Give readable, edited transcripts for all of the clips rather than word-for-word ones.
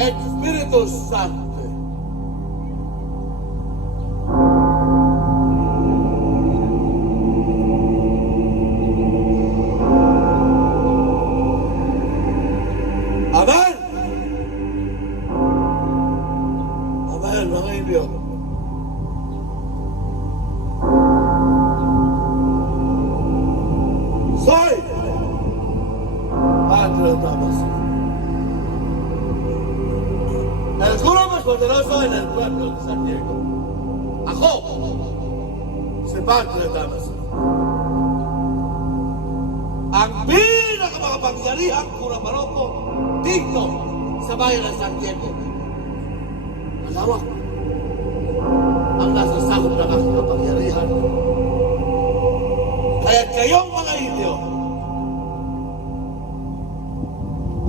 Espiritu Santo. Amen! Amen, mga inyo. Soy! Padre Thomas. El cura más poderoso en el pueblo de San Diego. Ako, si Padre Thomas. Ang pinakamakapangyarihang cura baroko dito sa bayan ng San Diego. Malawak ang nasa sakop ng aking kapangyarihan. Kaya kayong mga inyo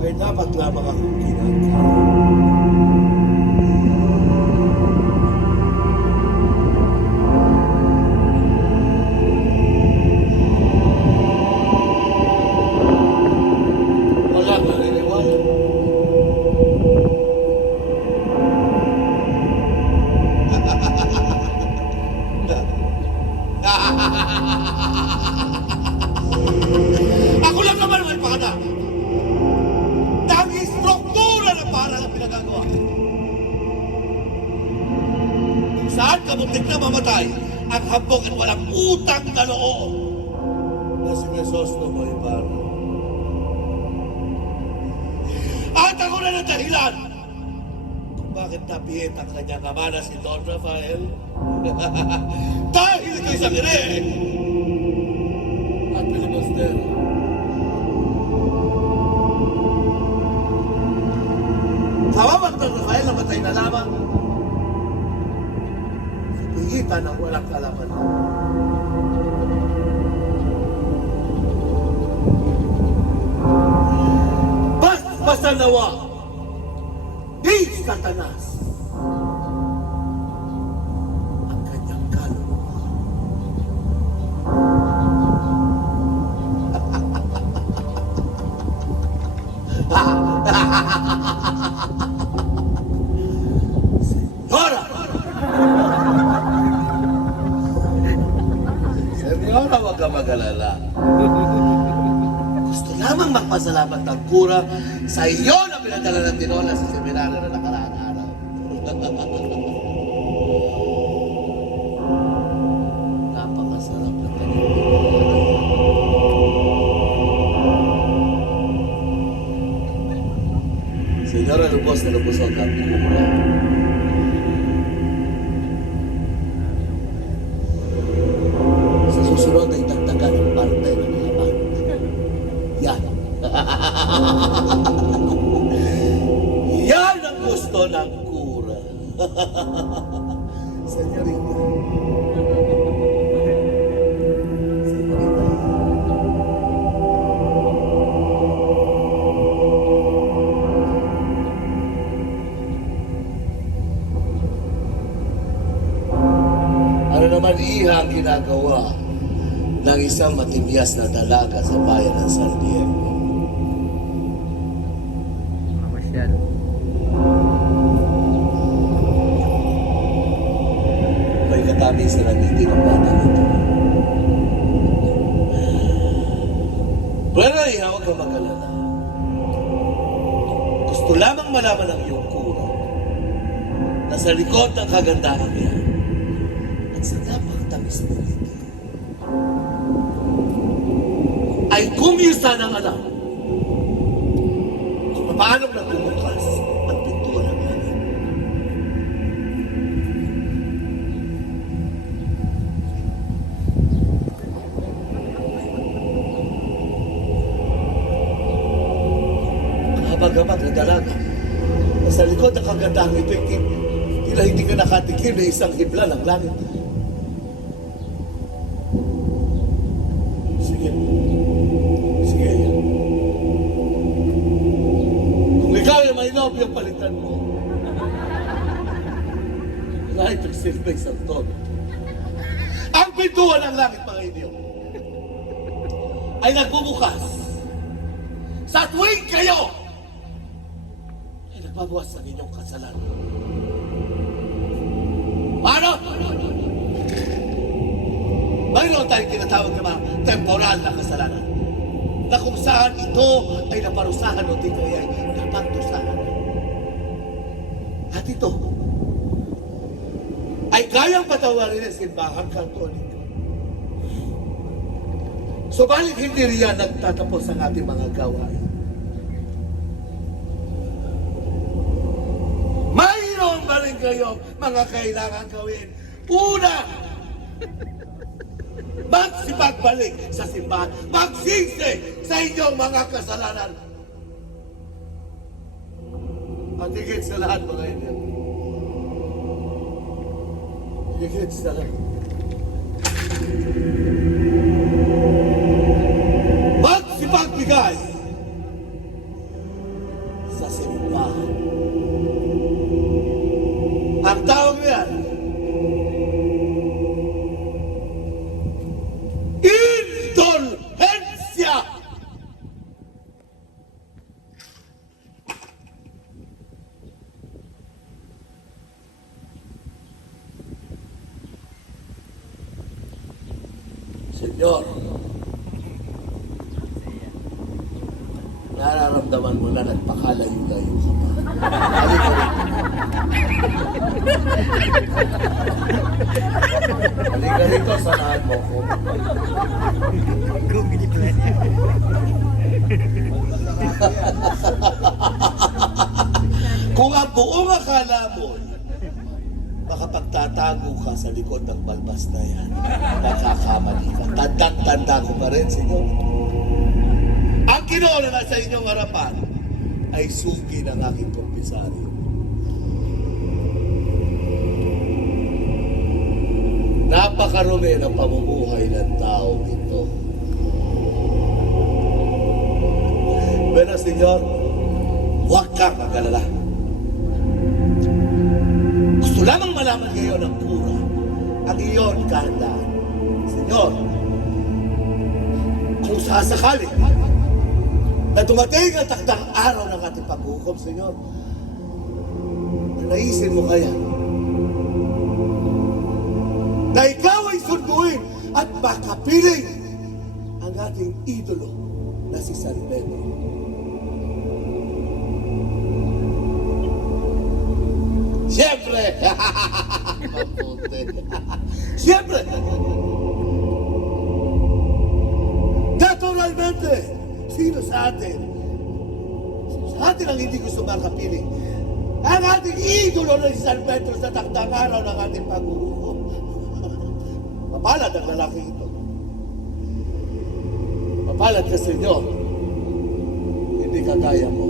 ay dapat lamang akong ginagawa. Wala na naniniwala. Ako lang naman may pakana. Dahil struktura na parang ang pinagagawa. Kung saan ka muntik na mamatay, ang hambog at walang utang na loob na si Crisostomo Ibarra. At ako na ng dahilan kung bakit napihit ang kanyang ama na si Don Rafael. Dahil ito isang ire at pilibustero. Kawamat ng Rafael namatay na lamang sa pigitan ng walang kalaman. Basta nawa di Satanas ang kanyang kaluluwa. Senyora! Senyora, huwag ka mag-alala. Gusto lamang magpasalamat ng kura sa iyo na pinadala ng tinola sa seminaryo na nakaraang araw. Napakasarap na kanyang tinola. Senyora, lubos na lubos ang kura. Sa susunod ay dagdagan ang parte ng laban. Yan. Yan ang gusto ng kura. Senyorita. Senyorita. Ano naman iha ang ginagawa ng isang matibyas na dalaga sa bayan ng San Diego? Mamasyal. May katabi sa nangiti ng bata nito. Pero iha, huwag kang mag-alala. Gusto lamang malaman ng iyong kura na sa likod ng kagandahan niya at sa napakatamis na nito ay kumisa ng alam kung paano nagbubukas ang pintuan ng langit. Ang habag-habag na dalaga na sa likod ng kagandahan ito ay tila hindi ka nakatikim na isang hibla ng langit. Sige. Sige. Kung ikaw ay may nobyo, palitan mo. Kahit ang silbay sa tono. Ang pintuan ng langit, mga inyo, ay nagbubukas sa tuwing kayo ay magbabawas ng inyong kasalanan. Paano? Mayroon tayong tinatawag na mga temporal na kasalanan na kung saan ito ay naparusahan o di kaya ay napagdusahan. At ito ay kayang patawarin ng simbahang Katoliko. Subalit hindi riyan nagtatapos ang ating mga gawain. Mayroon ba rin kayo mga kailangan gawin? Una, magsipagbalik sa simbahan. Magsisi sa inyong mga kasalanan. At higit sa lahat mga inyo. Higit sa lahat. Magsipagbigay sa simbahan. Ang tawag niyan, indulhensya. Senyor, nararamdaman mo na nagpakalayo-layo ka pa. Halika rito. Halika rito, sanahan mo ko. Kung ang buong akala mo, makapagtatago ka sa likod ng balbas na yan, nakakamali ka. Tandang-tanda ko pa rin, Senyor. Ang Ginoo na nasa inyong harapan ay sugi ng aking kumpisaryo. Napakarumi ng pamumuhay ng tao ito. Pero, Senyor, huwag kang mag-alala. Gusto lamang malaman ngayon ng kura ang iyon kahandaan. Senyor, kung sasakali na dumating ang takdang araw ng ating paghukom, Senyor, naisin mo kaya na ikaw ay sunduin at makapiling ang ating idolo na si San Pedro. Siyempre! Mabuti. Siyempre! Naturalmente, sino sa atin? Sa atin ang hindi gusto makapiling. Ang ating idolo na si San Pedro sa takdang araw ng ating paghuhukom. Mapalad ang lalaki ito. Mapalad ka, Senyor. Hindi ka kaya mo.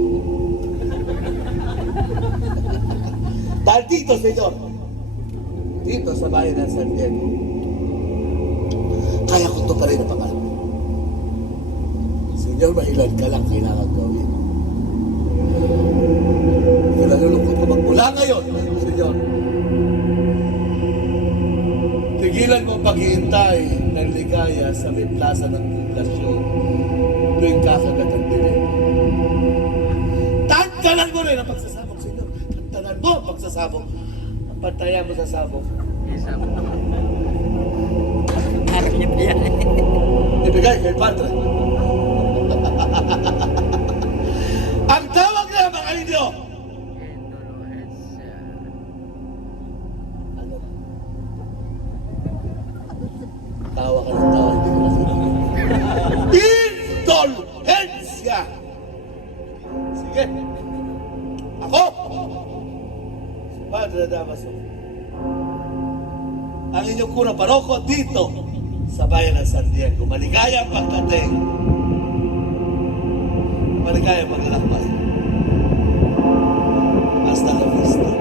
Dahil dito, Senyor, dito sa bayan ng San Diego, kaya ko ito pa rin ang pangalan. Senyor, mahilan ka lang kailangan gawin. Nalulungkot ko magmula ngayon, Senyor. Tigilan mo paghihintay ng ligaya sa may plaza ng poblasyon tuwing kakagat ang dilim. Tantanan mo rin ang pagsasabog, Senyor. Tantanan mo ang pagsasabog. Ang pantayan mo sa sabog. Arnip yan. Ibigay kay Padre. Ang tawag na mga inyo. Ano? Tawa ka ng tawa, hindi ko na sinabi. Indulhensya! Sige. Ako! Si Padre Damaso. Ang inyong kurang paroko dito sa bayan ng San Diego. Maligayang pagdating. Maligayang paglalakbay. Hasta la vista.